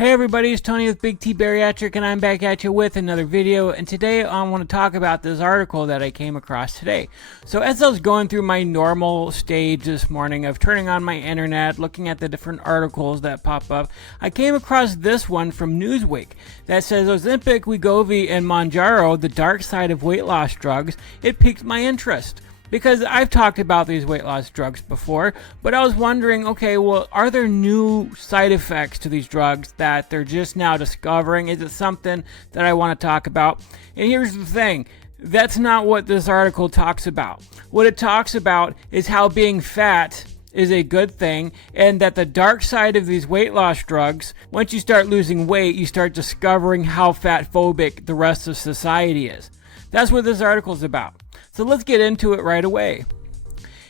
Hey everybody, it's Tony with Big T Bariatric, and I'm back at you with another video. And today I want to talk about this article that I came across today. So as I was going through my normal stage this morning of turning on my internet, looking at the different articles that pop up, I came across this one from Newsweek that says Ozempic, Wegovy, and Mounjaro, the dark side of weight loss drugs. It piqued my interest. Because I've talked about these weight loss drugs before, but I was wondering, okay, well, are there new side effects to these drugs that they're just now discovering? Is it something that I want to talk about? And here's the thing. That's not what this article talks about. What it talks about is how being fat is a good thing, and that the dark side of these weight loss drugs, once you start losing weight, you start discovering how fat phobic the rest of society is. That's what this article is about. So let's get into it right away.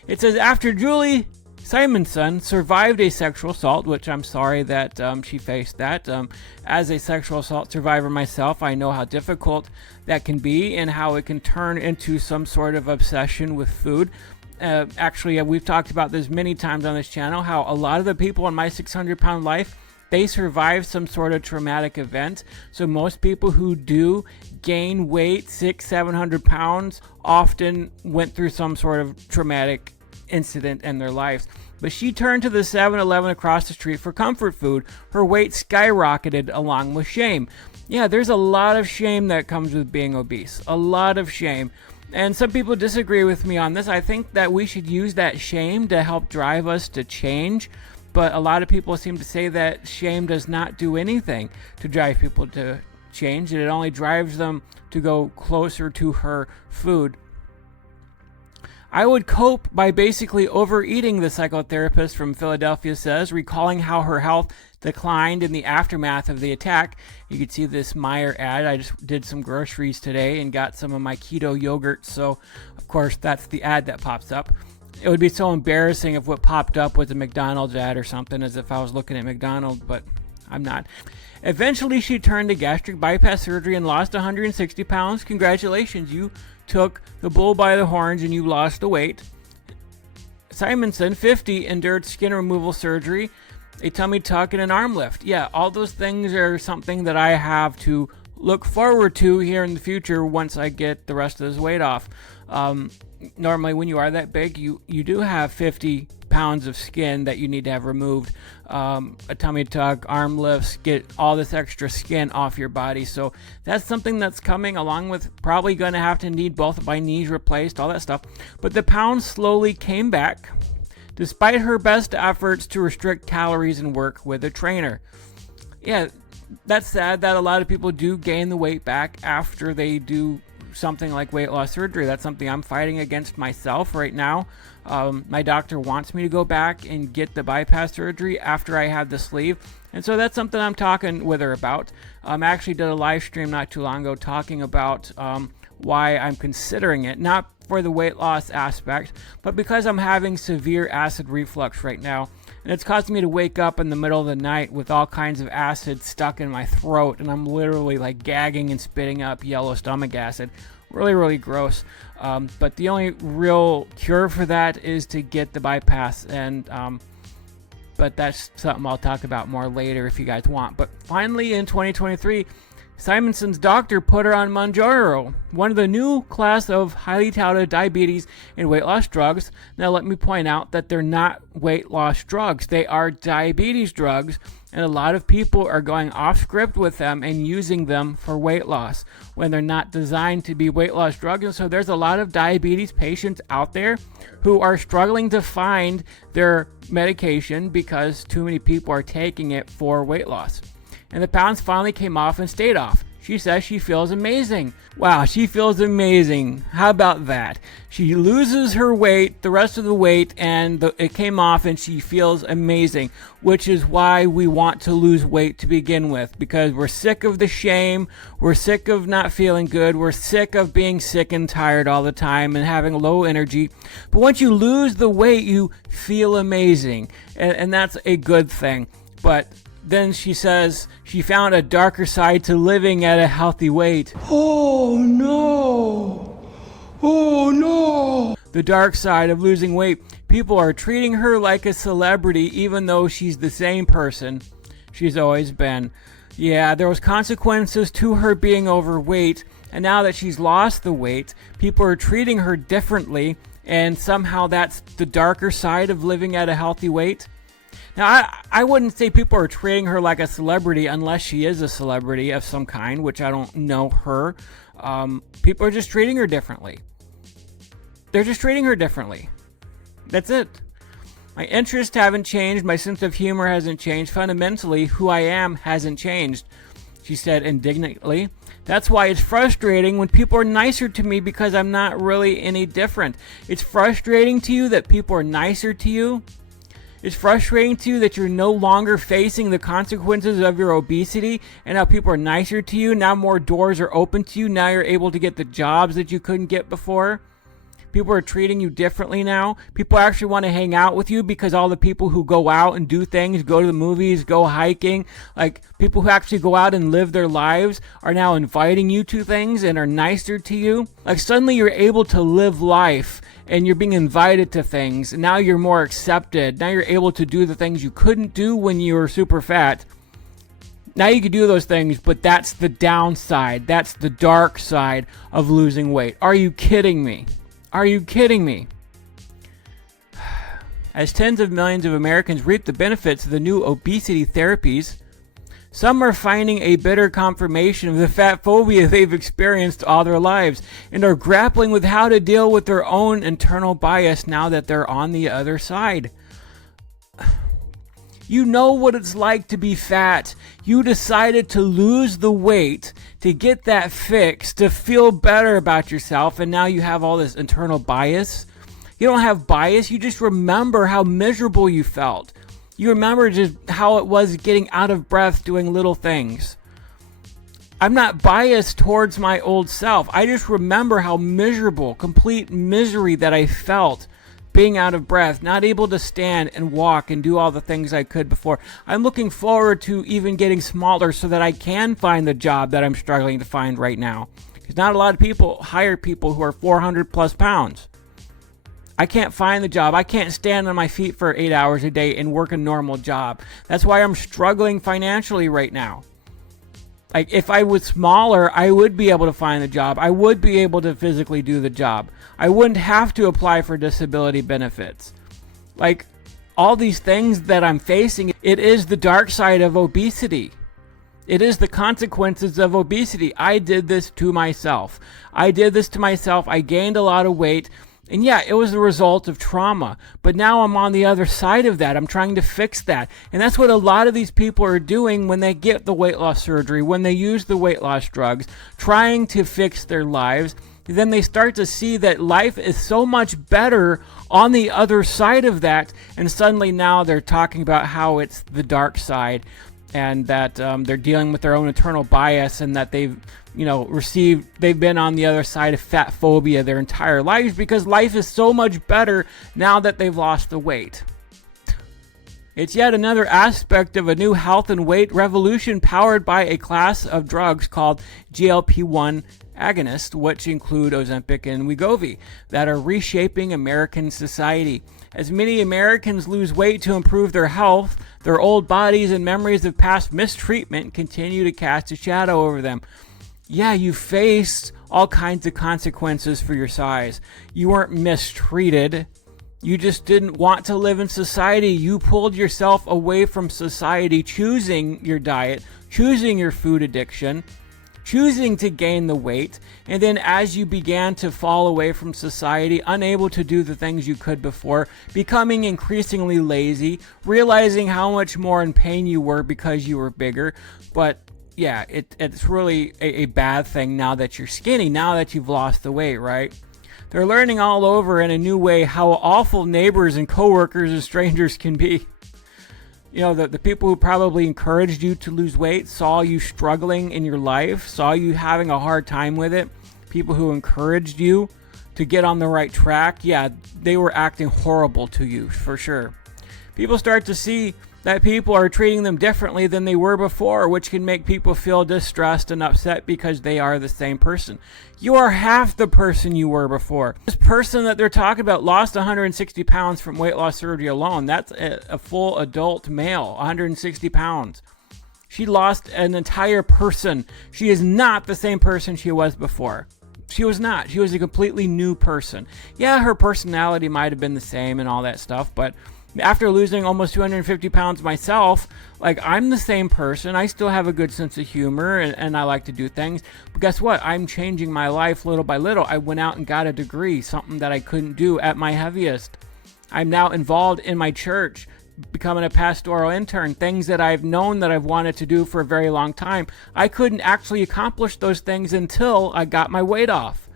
It says, after Julie Simonson survived a sexual assault, which I'm sorry that she faced that. As a sexual assault survivor myself, I know how difficult that can be and how it can turn into some sort of obsession with food. Actually, we've talked about this many times on this channel, how a lot of the people in my 600-pound life, they survived some sort of traumatic event. So most people who do gain weight, 600-700 pounds, often went through some sort of traumatic incident in their lives. But she turned to the 7-Eleven across the street for comfort food. Her weight skyrocketed along with shame. Yeah, there's a lot of shame that comes with being obese. A lot of shame. And some people disagree with me on this. I think that we should use that shame to help drive us to change. But a lot of people seem to say that shame does not do anything to drive people to change. It only drives them to go closer to her food. I would cope by basically overeating, the psychotherapist from Philadelphia says, recalling how her health declined in the aftermath of the attack. You could see this Meijer ad. I just did some groceries today and got some of my keto yogurt. So, of course, that's the ad that pops up. It would be so embarrassing if what popped up was a McDonald's ad or something, as if I was looking at McDonald's, but I'm not. Eventually, she turned to gastric bypass surgery and lost 160 pounds. Congratulations, you took the bull by the horns and you lost the weight. Simonson, 50, endured skin removal surgery, a tummy tuck, and an arm lift. Yeah, all those things are something that I have to look forward to here in the future once I get the rest of this weight off. Normally when you are that big, you do have 50 pounds of skin that you need to have removed. A tummy tuck, arm lifts, get all this extra skin off your body. So that's something that's coming, along with probably going to have to need both of my knees replaced, all that stuff. But the pounds slowly came back despite her best efforts to restrict calories and work with a trainer. Yeah, that's sad that a lot of people do gain the weight back after they do something like weight loss surgery. That's something I'm fighting against myself right now. My doctor wants me to go back and get the bypass surgery after I had the sleeve, and so that's something I'm talking with her about. I actually did a live stream not too long ago talking about why I'm considering it, not for the weight loss aspect, but because I'm having severe acid reflux right now, and it's causing me to wake up in the middle of the night with all kinds of acid stuck in my throat, and I'm literally like gagging and spitting up yellow stomach acid. Really, really gross. But the only real cure for that is to get the bypass, and but that's something I'll talk about more later if you guys want. But finally, in 2023, Simonson's doctor put her on Mounjaro, one of the new class of highly touted diabetes and weight loss drugs. Now let me point out that they're not weight loss drugs. They are diabetes drugs, and a lot of people are going off script with them and using them for weight loss when they're not designed to be weight loss drugs. And so there's a lot of diabetes patients out there who are struggling to find their medication because too many people are taking it for weight loss. And the pounds finally came off and stayed off. She says she feels amazing. Wow, she feels amazing. How about that? She loses her weight, the rest of the weight, and it came off, and she feels amazing, which is why we want to lose weight to begin with, because we're sick of the shame, we're sick of not feeling good, we're sick of being sick and tired all the time and having low energy. But once you lose the weight, you feel amazing, and that's a good thing. But then she says she found a darker side to living at a healthy weight. Oh no! Oh no! The dark side of losing weight. People are treating her like a celebrity even though she's the same person. she's always been. Yeah, there was consequences to her being overweight, and now that she's lost the weight, people are treating her differently, and somehow that's the darker side of living at a healthy weight. Now, I wouldn't say people are treating her like a celebrity unless she is a celebrity of some kind, which I don't know her. People are just treating her differently. They're just treating her differently. That's it. My interests haven't changed. My sense of humor hasn't changed. Fundamentally, who I am hasn't changed, she said indignantly. That's why it's frustrating when people are nicer to me because I'm not really any different. It's frustrating to you that people are nicer to you. It's frustrating to you that you're no longer facing the consequences of your obesity and now people are nicer to you. Now more doors are open to you. Now you're able to get the jobs that you couldn't get before. People are treating you differently now. People actually want to hang out with you because all the people who go out and do things, go to the movies, go hiking, like people who actually go out and live their lives are now inviting you to things and are nicer to you. Like suddenly you're able to live life and you're being invited to things. And now you're more accepted. Now you're able to do the things you couldn't do when you were super fat. Now you can do those things, but that's the downside. That's the dark side of losing weight. Are you kidding me? Are you kidding me? As tens of millions of Americans reap the benefits of the new obesity therapies, some are finding a bitter confirmation of the fat phobia they've experienced all their lives and are grappling with how to deal with their own internal bias now that they're on the other side. You know what it's like to be fat. You decided to lose the weight to get that fix, to feel better about yourself, and now you have all this internal bias. You don't have bias, you just remember how miserable you felt. You remember just how it was getting out of breath doing little things. I'm not biased towards my old self. I just remember how miserable, complete misery that I felt being out of breath, not able to stand and walk and do all the things I could before. I'm looking forward to even getting smaller so that I can find the job that I'm struggling to find right now. Because not a lot of people hire people who are 400 plus pounds. I can't find the job. I can't stand on my feet for 8 hours a day and work a normal job. That's why I'm struggling financially right now. Like, if I was smaller, I would be able to find the job. I would be able to physically do the job. I wouldn't have to apply for disability benefits. Like, all these things that I'm facing, it is the dark side of obesity. It is the consequences of obesity. I did this to myself. I gained a lot of weight. And yeah, it was the result of trauma. But now I'm on the other side of that. I'm trying to fix that. And that's what a lot of these people are doing when they get the weight loss surgery, when they use the weight loss drugs, trying to fix their lives. Then they start to see that life is so much better on the other side of that. And suddenly now they're talking about how it's the dark side and that they're dealing with their own internal bias and that they've been on the other side of fat phobia their entire lives because life is so much better now that they've lost the weight. It's yet another aspect of a new health and weight revolution powered by a class of drugs called GLP-1 agonists, which include Ozempic and Wegovy, that are reshaping American society. As many Americans lose weight to improve their health, their old bodies and memories of past mistreatment continue to cast a shadow over them. Yeah, you faced all kinds of consequences for your size. You weren't mistreated. You just didn't want to live in society. You pulled yourself away from society, choosing your diet, choosing your food addiction, choosing to gain the weight. And then as you began to fall away from society, unable to do the things you could before, becoming increasingly lazy, realizing how much more in pain you were because you were bigger. But yeah, it's really a bad thing now that you're skinny, now that you've lost the weight, right? They're learning all over in a new way how awful neighbors and coworkers and strangers can be. You know, the people who probably encouraged you to lose weight, saw you struggling in your life, saw you having a hard time with it, people who encouraged you to get on the right track, yeah, they were acting horrible to you, for sure. People start to see that people are treating them differently than they were before, which can make people feel distressed and upset because they are the same person. You are half the person you were before. This person that they're talking about lost 160 pounds from weight loss surgery alone. That's a full adult male, 160 pounds. She lost an entire person. She is not the same person she was before. She was not. She was a completely new person. Yeah, her personality might have been the same and all that stuff, but after losing almost 250 pounds myself, like, I'm the same person. I still have a good sense of humor, and I like to do things. But guess what? I'm changing my life little by little. I went out and got a degree, something that I couldn't do at my heaviest. I'm now involved in my church, becoming a pastoral intern, things that I've known that I've wanted to do for a very long time. I couldn't actually accomplish those things until I got my weight off.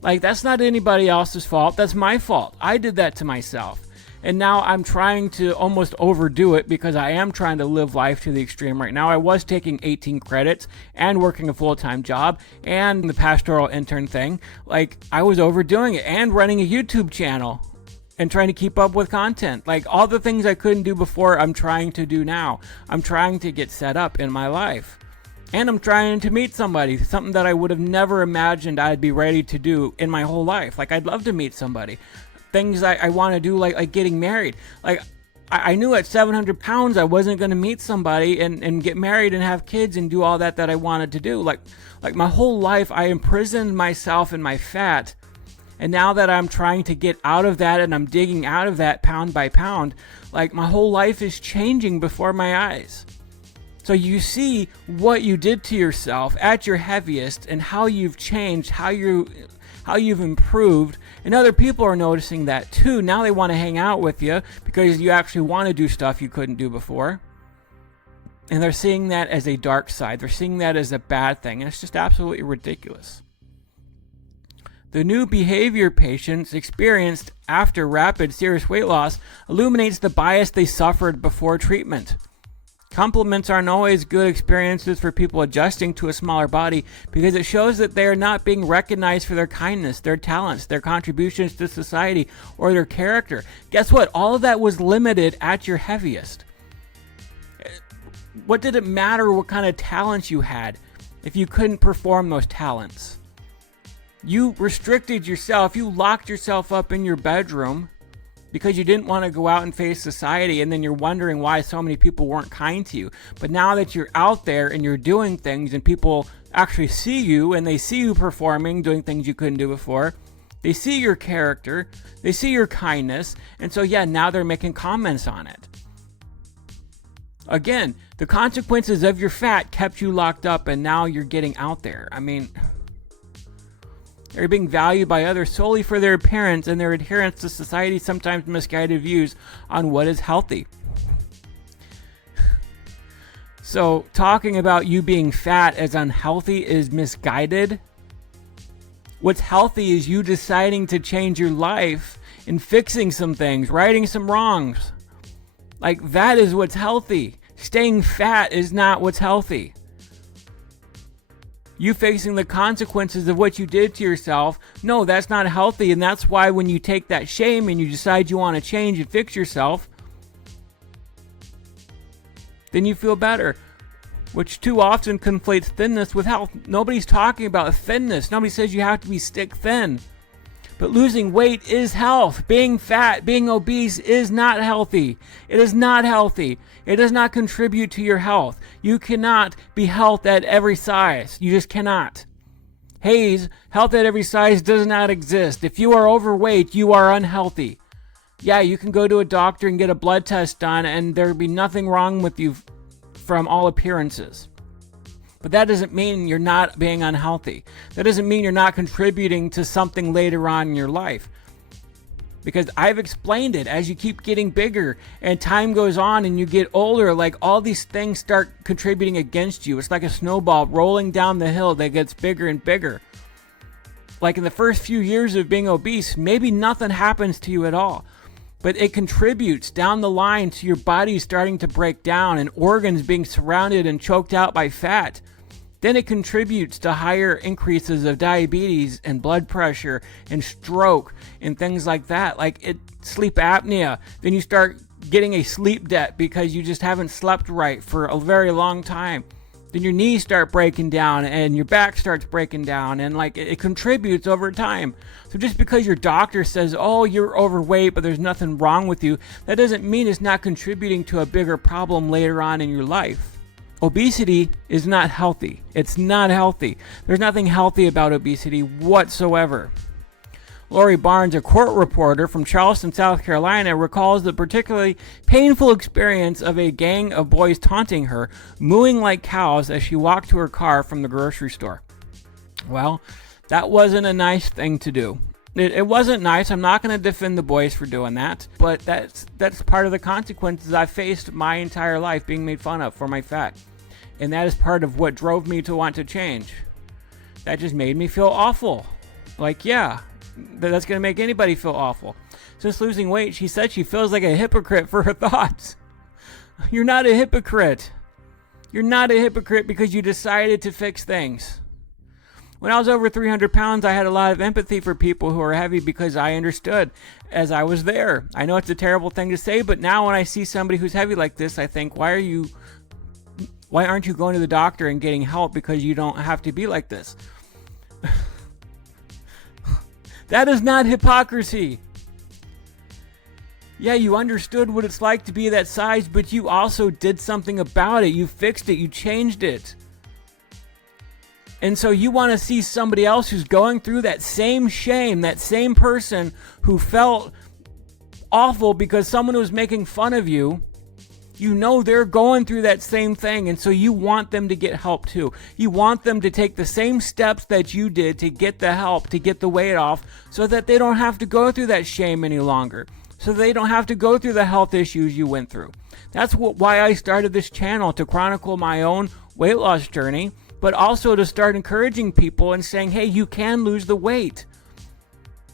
Like, that's not anybody else's fault. That's my fault. I did that to myself. And now I'm trying to almost overdo it because I am trying to live life to the extreme right now. I was taking 18 credits and working a full-time job and the pastoral intern thing. Like, I was overdoing it and running a YouTube channel and trying to keep up with content. Like, all the things I couldn't do before, I'm trying to do now. I'm trying to get set up in my life. And I'm trying to meet somebody, something that I would have never imagined I'd be ready to do in my whole life. Like, I'd love to meet somebody. Things I want to do, like getting married. Like, I knew at 700 pounds I wasn't going to meet somebody and get married and have kids and do all that I wanted to do. Like my whole life, I imprisoned myself in my fat. And now that I'm trying to get out of that and I'm digging out of that pound by pound, like, my whole life is changing before my eyes. So you see what you did to yourself at your heaviest and how you've changed, how you've improved, and other people are noticing that too. Now they want to hang out with you because you actually want to do stuff you couldn't do before. And they're seeing that as a dark side. They're seeing that as a bad thing, and it's just absolutely ridiculous. The new behavior patients experienced after rapid serious weight loss illuminates the bias they suffered before treatment. Compliments aren't always good experiences for people adjusting to a smaller body because it shows that they are not being recognized for their kindness, their talents, their contributions to society, or their character. Guess what? All of that was limited at your heaviest. What did it matter what kind of talents you had if you couldn't perform those talents? You restricted yourself. You locked yourself up in your bedroom because you didn't want to go out and face society, and then you're wondering why so many people weren't kind to you. But now that you're out there and you're doing things and people actually see you and they see you performing, doing things you couldn't do before, they see your character, they see your kindness, and so yeah, now they're making comments on it. Again, the consequences of your fat kept you locked up, and now you're getting out there. I mean, they're being valued by others solely for their appearance and their adherence to society's sometimes misguided views on what is healthy. So, talking about you being fat as unhealthy is misguided. What's healthy is you deciding to change your life and fixing some things, righting some wrongs. Like, that is what's healthy. Staying fat is not what's healthy. You facing the consequences of what you did to yourself, no, that's not healthy. And that's why when you take that shame and you decide you want to change and fix yourself, then you feel better, which too often conflates thinness with health. Nobody's talking about thinness. Nobody says you have to be stick thin. But losing weight is health. Being fat, being obese is not healthy. It is not healthy. It does not contribute to your health. You cannot be health at every size. You just cannot. Haes, health at every size does not exist. If you are overweight, you are unhealthy. Yeah, you can go to a doctor and get a blood test done, and there would be nothing wrong with you from all appearances. But that doesn't mean you're not being unhealthy. That doesn't mean you're not contributing to something later on in your life. Because I've explained it, as you keep getting bigger and time goes on and you get older, like, all these things start contributing against you. It's like a snowball rolling down the hill that gets bigger and bigger. Like, in the first few years of being obese, maybe nothing happens to you at all. But it contributes down the line to your body starting to break down and organs being surrounded and choked out by fat. Then it contributes to higher increases of diabetes and blood pressure and stroke and things like that, like sleep apnea. Then you start getting a sleep debt because you just haven't slept right for a very long time. Then your knees start breaking down and your back starts breaking down, and like it contributes over time. So just because your doctor says, oh, you're overweight, but there's nothing wrong with you, that doesn't mean it's not contributing to a bigger problem later on in your life. Obesity is not healthy. It's not healthy. There's nothing healthy about obesity whatsoever. Lori Barnes, a court reporter from Charleston, South Carolina, recalls the particularly painful experience of a gang of boys taunting her, mooing like cows as she walked to her car from the grocery store. Well, that wasn't a nice thing to do. It wasn't nice. I'm not going to defend the boys for doing that, but that's part of the consequences I faced my entire life, being made fun of for my fat. And that is part of what drove me to want to change. That just made me feel awful. Like, yeah, that's going to make anybody feel awful. Since losing weight, she said she feels like a hypocrite for her thoughts. You're not a hypocrite. You're not a hypocrite because you decided to fix things. When I was over 300 pounds, I had a lot of empathy for people who are heavy because I understood as I was there. I know it's a terrible thing to say, but now when I see somebody who's heavy like this, I think, why aren't you going to the doctor and getting help because you don't have to be like this? That is not hypocrisy. Yeah, you understood what it's like to be that size, but you also did something about it. You fixed it. You changed it. And so you want to see somebody else who's going through that same shame, that same person who felt awful because someone was making fun of you. You know they're going through that same thing, and so you want them to get help too. You want them to take the same steps that you did to get the help, to get the weight off, so that they don't have to go through that shame any longer, so they don't have to go through the health issues you went through. That's why I started this channel, to chronicle my own weight loss journey, but also to start encouraging people and saying, hey, you can lose the weight.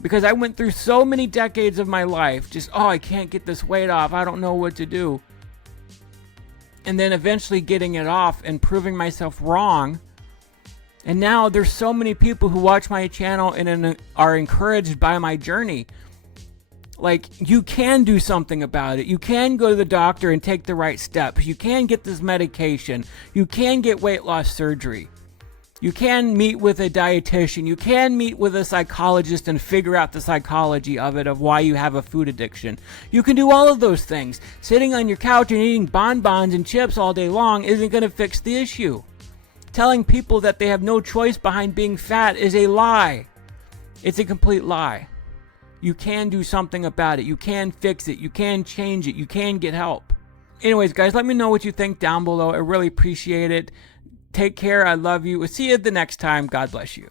Because I went through so many decades of my life, just, I can't get this weight off, I don't know what to do. And then eventually getting it off and proving myself wrong. And now there's so many people who watch my channel and are encouraged by my journey. Like, you can do something about it. You can go to the doctor and take the right steps. You can get this medication. You can get weight loss surgery. You can meet with a dietitian. You can meet with a psychologist and figure out the psychology of it, of why you have a food addiction. You can do all of those things. Sitting on your couch and eating bonbons and chips all day long isn't going to fix the issue. Telling people that they have no choice behind being fat is a lie. It's a complete lie. You can do something about it. You can fix it. You can change it. You can get help. Anyways, guys, let me know what you think down below. I really appreciate it. Take care. I love you. We'll see you the next time. God bless you.